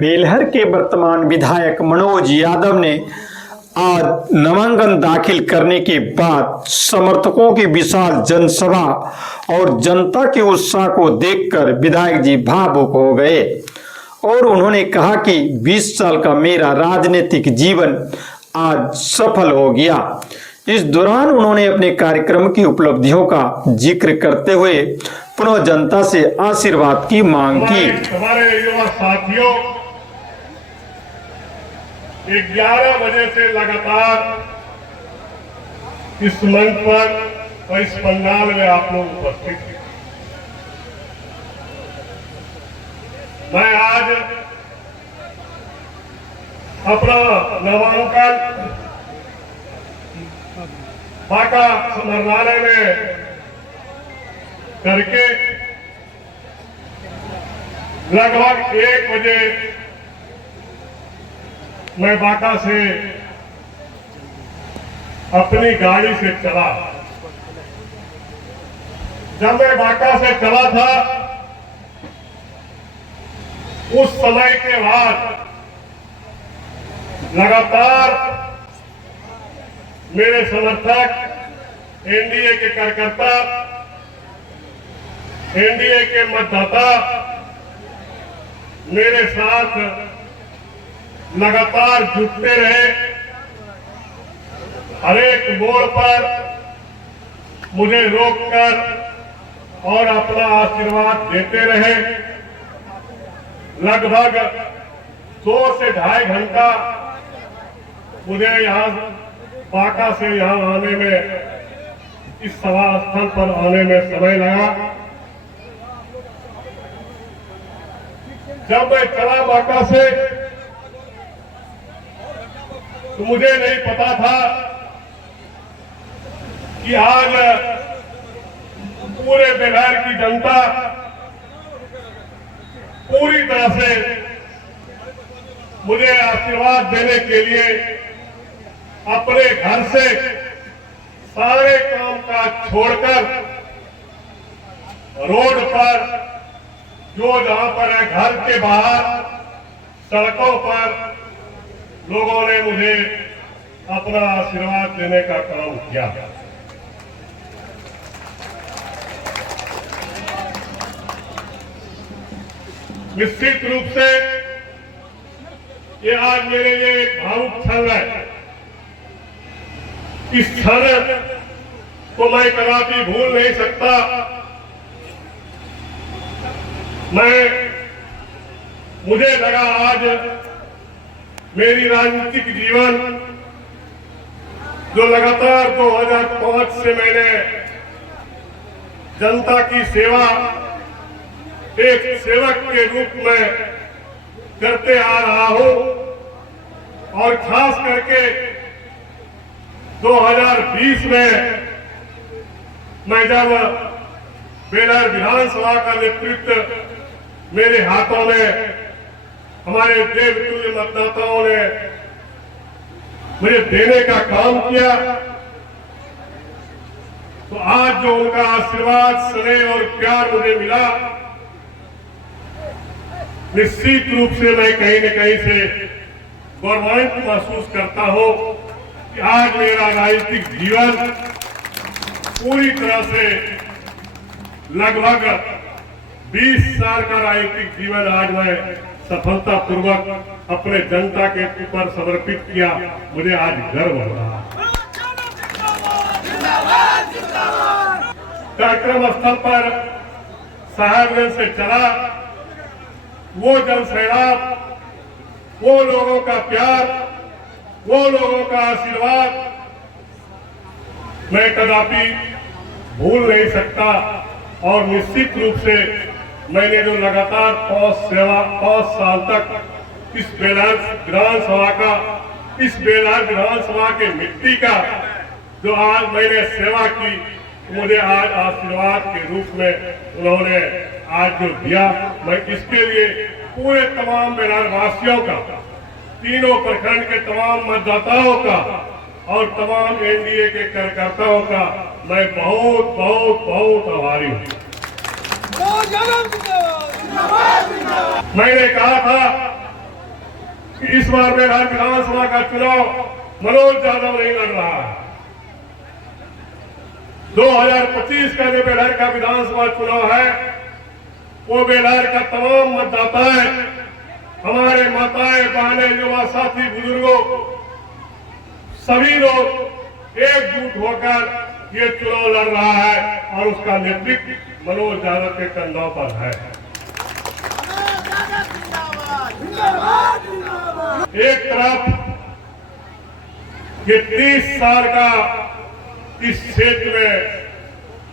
बेलहर के वर्तमान विधायक मनोज यादव ने आज नामांकन दाखिल करने के बाद समर्थकों की विशाल जनसभा और जनता के उत्साह को देखकर विधायक जी भावुक हो गए और उन्होंने कहा कि 20 साल का मेरा राजनीतिक जीवन आज सफल हो गया। इस दौरान उन्होंने अपने कार्यक्रम की उपलब्धियों का जिक्र करते हुए पुनः जनता से आशीर्वाद की मांग की। हमारे युवा साथियों 11 बजे से लगातार इस मंच पर और इस पंडाल में आप लोग उपस्थित हैं। मैं आज अपना नामांकन बाका समरनालय में करके लगभग 1 बजे मैं बाका से अपनी गाड़ी से चला। जब मैं बाका से चला था उस समय के बाद लगातार मेरे समर्थक, एनडीए के कार्यकर्ता, एनडीए के मतदाता मेरे साथ लगातार जुटते रहे। हर एक मोड़ पर मुझे रोककर और अपना आशीर्वाद देते रहे। लगभग 2 से 2.5 घंटा मुझे यहाँ बाका से यहाँ आने में, इस सभा स्थल पर आने में समय लगा। जब मैं चला बाका से तो मुझे नहीं पता था कि आज पूरे बिहार की जनता पूरी तरह से मुझे आशीर्वाद देने के लिए अपने घर से सारे काम काज छोड़कर रोड पर, जो जहां पर है घर के बाहर सड़कों पर लोगों ने मुझे अपना आशीर्वाद देने का काम किया। निश्चित रूप से ये आज मेरे लिए एक भावुक क्षण है। इस क्षण को मैं कदापि भूल नहीं सकता। मुझे लगा आज मेरी राजनीतिक जीवन, जो लगातार 2005 से मैंने जनता की सेवा एक सेवक के रूप में करते आ रहा हूं, और खास करके 2020 में मैं जब बेलहर विधानसभा का नेतृत्व मेरे हाथों में हमारे देवतुल्य मतदाताओं ने मुझे देने का काम किया, तो आज जो उनका आशीर्वाद, स्नेह और प्यार मुझे मिला, निश्चित रूप से मैं कहीं न कहीं से गौरवान्वित महसूस करता हूं कि आज मेरा राजनीतिक जीवन पूरी तरह से लगभग 20 साल का राजनीतिक जीवन आज मैं सफलतापूर्वक अपने जनता के ऊपर समर्पित किया। मुझे आज गर्व हो रहा है। कार्यक्रम स्थल पर साहेबगंज से चला, वो जनसैलाब, वो लोगों का प्यार, वो लोगों का आशीर्वाद मैं कदापि भूल नहीं सकता। और निश्चित रूप से मैंने जो लगातार 5 साल तक इस बेलहर विधानसभा के मिट्टी का जो आज मैंने सेवा की, मुझे आज आशीर्वाद के रूप में उन्होंने आज जो दिया, मैं इसके लिए पूरे तमाम बेलहर वासियों का, तीनों प्रखंड के तमाम मतदाताओं का और तमाम एनडीए के कार्यकर्ताओं का मैं बहुत बहुत बहुत आभारी हूँ। मैंने कहा था बार बेलहर विधानसभा का चुनाव मनोज यादव नहीं लड़ रहा है। 2025 का जो बेलहर का विधानसभा चुनाव है, वो बेलहर का तमाम मतदाताएं, हमारे माताएं, बहनें, युवा साथी, बुजुर्गों, सभी लोग एकजुट होकर ये चुनाव लड़ रहा है और उसका नेतृत्व मनोज यादव के कंधों पर है। एक तरफ ये 30 साल का इस क्षेत्र में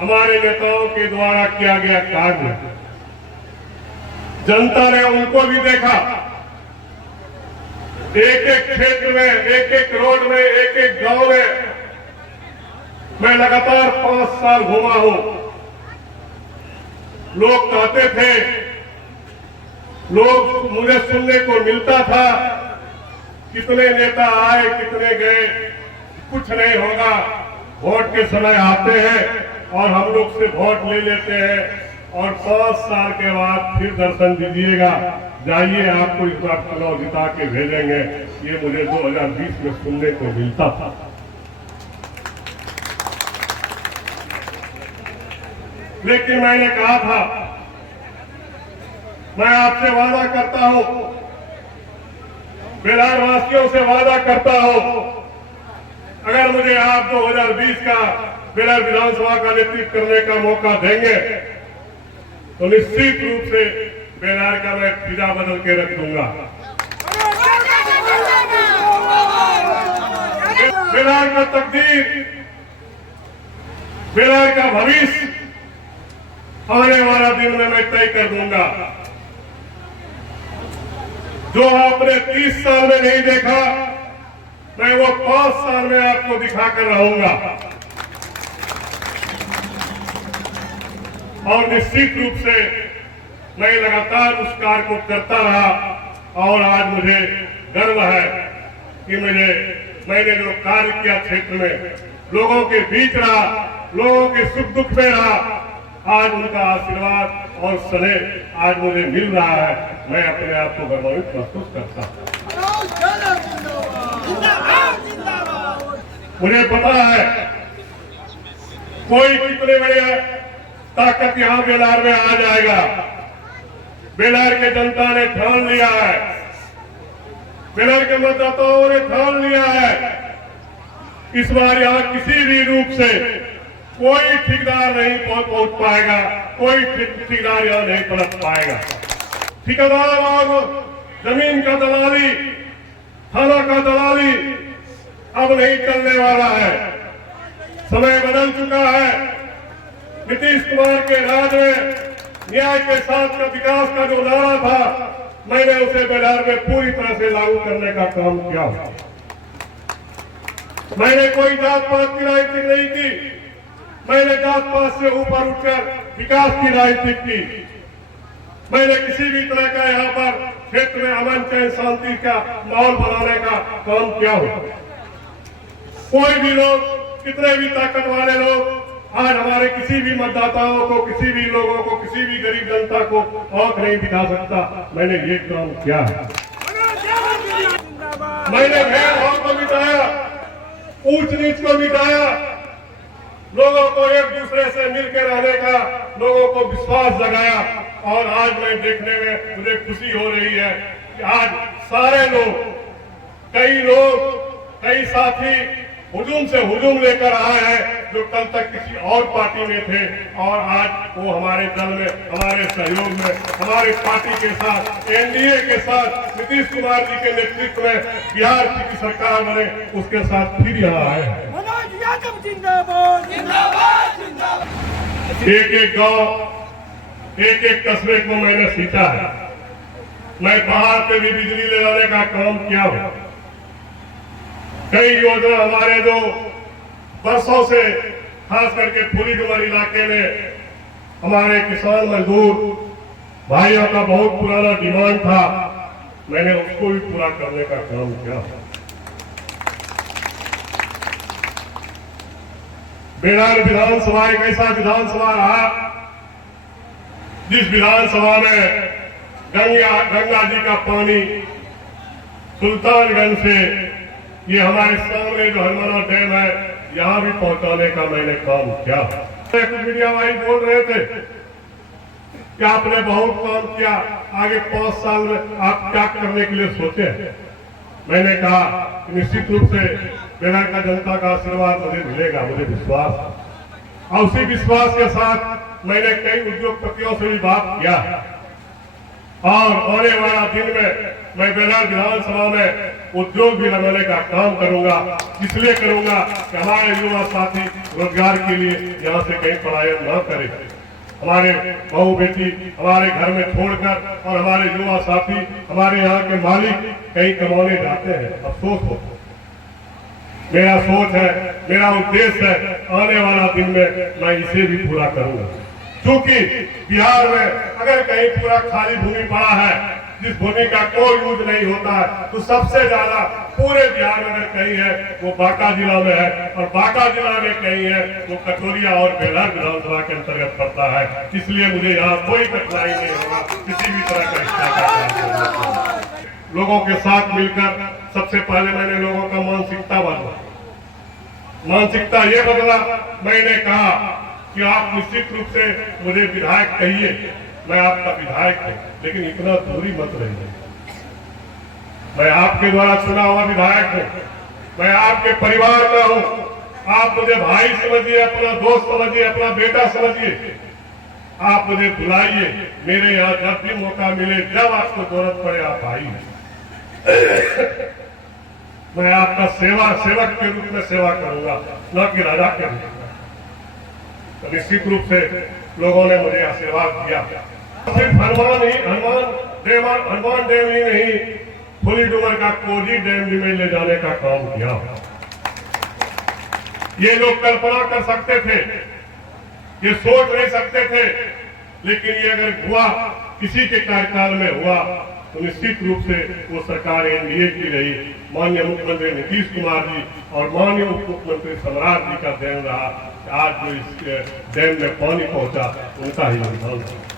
हमारे नेताओं के द्वारा किया गया कार्य, जनता ने उनको भी देखा। एक एक क्षेत्र में, एक एक रोड में, एक एक गांव में मैं लगातार 5 साल घूमा हूं। लोग कहते थे, लोग मुझे सुनने को मिलता था, कितने नेता आए, कितने गए, कुछ नहीं होगा, वोट के समय आते हैं और हम लोग से वोट ले लेते हैं और 5 साल के बाद फिर दर्शन दीजिएगा, जाइए आपको इस बार चुनाव जिता के भेजेंगे। ये मुझे 2020 में सुनने को मिलता था। लेकिन मैंने कहा था, मैं आपसे वादा करता हूं, बेलहर वासियों से वादा करता हूं, अगर मुझे आप 2020 का बेलहर विधानसभा का नेतृत्व करने का मौका देंगे तो निश्चित रूप से बेलहर का मैं फिजा बदल के रख दूंगा। बेलहर का तकदीर, बेलहर का भविष्य आने वाला दिन में मैं तय कर दूंगा। जो आपने 30 साल में नहीं देखा, मैं वो 5 साल में आपको दिखाकर रहूंगा। और निश्चित रूप से मैं लगातार उस कार्य को करता रहा और आज मुझे गर्व है कि मैंने जो कार्य किया क्षेत्र में, लोगों के बीच रहा, लोगों के सुख दुख में रहा, आज उनका आशीर्वाद और स्नेह आज मुझे मिल रहा है। मैं अपने आप को गौरवान्वित महसूस करता हूं। मुझे पता है कोई कितने बड़े ताकत यहां बेलहर में आ जाएगा। बेलहर के जनता ने ठान लिया है, बेलहर के मतदाताओं ने ठान लिया है, इस बार यहां किसी भी रूप से कोई ठेकेदार नहीं पहुंच पाएगा, कोई ठेकेदार यहां नहीं पलट पाएगा। ठेकेदार और जमीन का दलाली, थाना का दलाली अब नहीं चलने वाला है। समय बदल चुका है। नीतीश कुमार के राज में न्याय के साथ का विकास का जो नारा था, मैंने उसे बेलहर में पूरी तरह से लागू करने का काम किया। मैंने कोई जात पात की राजनीति नहीं की, मैंने जात पात से ऊपर उठकर विकास की राजनीति की। मैंने किसी भी तरह का यहाँ पर क्षेत्र में अमन चैन शांति का माहौल बनाने का काम किया हो। कोई भी लोग, कितने भी ताकत वाले लोग आज हमारे किसी भी मतदाताओं को, किसी भी लोगों को, किसी भी गरीब जनता को आंख नहीं दिखा सकता। मैंने ये काम किया है। मैंने भेदभाव को मिटाया, ऊंच नीच को मिटाया, लोगों को एक दूसरे से मिलकर रहने का लोगों को विश्वास जगाया। और आज मैं देखने में मुझे खुशी हो रही है कि आज सारे लोग, कई साथी हुजूम से हुजूम लेकर आए हैं जो कल तक किसी और पार्टी में थे और आज वो हमारे दल में, हमारे सहयोग में, हमारे पार्टी के साथ, एनडीए के साथ, नीतीश कुमार जी के नेतृत्व में बिहार की सरकार बने, उसके साथ फिर यहाँ आए हैं। एक एक गांव, एक एक कस्बे को मैंने सींचा है। मैं बाहर पे भी बिजली ले जाने का काम किया हूं। कई योजना हमारे जो वर्षों से, खास करके पूरी डुमर इलाके में हमारे किसान मजदूर भाइयों का बहुत पुराना डिमांड था, मैंने उसको भी पूरा करने का काम किया। बेलहर विधानसभा एक ऐसा विधानसभा रहा जिस विधानसभा में गंगा जी का पानी सुल्तानगंज से ये हमारे सामने जो हनुमाना डैम है यहाँ भी पहुंचाने का मैंने काम किया। कुछ मीडिया भाई बोल रहे थे कि आपने बहुत काम किया, आगे 5 साल में आप क्या करने के लिए सोचे हैं। मैंने कहा कि निश्चित रूप से बेलहर का जनता का आशीर्वाद मुझे मिलेगा, मुझे विश्वास। और उसी विश्वास के साथ मैंने कई उद्योगपतियों से भी बात किया और आने वाला दिन में मैं बेलहर विधानसभा में उद्योग भी लगाने का काम करूंगा। इसलिए करूंगा कि हमारे युवा साथी रोजगार के लिए यहाँ से कहीं पलायन न करें। हमारे बहू बेटी हमारे घर में छोड़कर और हमारे युवा साथी हमारे यहाँ के मालिक कहीं कमाने जाते हैं, अफसोस हो। मेरा सोच है, मेरा उद्देश्य है, आने वाला दिन में मैं इसे भी पूरा करूंगा। क्योंकि बिहार में अगर कहीं पूरा खाली भूमि पड़ा है जिस भूमि का कोई यूज नहीं होता है, तो सबसे ज्यादा पूरे बिहार में अगर कहीं है वो बांका जिला में है, और बांका जिला में कहीं है वो कटोरिया और बेलहर विधानसभा के अंतर्गत पड़ता है। इसलिए मुझे यहाँ कोई कठिनाई नहीं होगा किसी भी तरह का हिस्सा। लोगों के साथ मिलकर सबसे पहले मैंने लोगों का मानसिकता बदला। मानसिकता ये बदला, मैंने कहा कि आप निश्चित रूप से मुझे विधायक कहिए, मैं आपका विधायक हूं, लेकिन इतना दूरी मत रहिए। मैं आपके द्वारा चुना हुआ विधायक हूं, मैं आपके परिवार का हूं। आप मुझे भाई समझिए, अपना दोस्त समझिए, अपना बेटा समझिए। आप मुझे बुलाइए, मेरे यहाँ जब भी मौका मिले, जब आपको जरूरत पड़े आप आइए। मैं आपका सेवक के रूप में सेवा करूंगा, न कि राजा के रूप में। तो निश्चित रूप से लोगों ने मुझे आशीर्वाद दिया। सिर्फ हनुमान डैम ही नहीं, फुली डूंगर का कोजी डैम भी में ले जाने का काम किया। ये लोग कल्पना कर सकते थे, ये सोच नहीं सकते थे, लेकिन ये अगर हुआ, किसी के कार्यकाल में हुआ, तो निश्चित रूप से वो सरकार एनडीए की रही। माननीय मुख्यमंत्री नीतीश कुमार जी और माननीय उप मुख्यमंत्री सम्राट जी का देन रहा। आज जो इस डैम में पानी पहुंचा उनका ही योगदान था।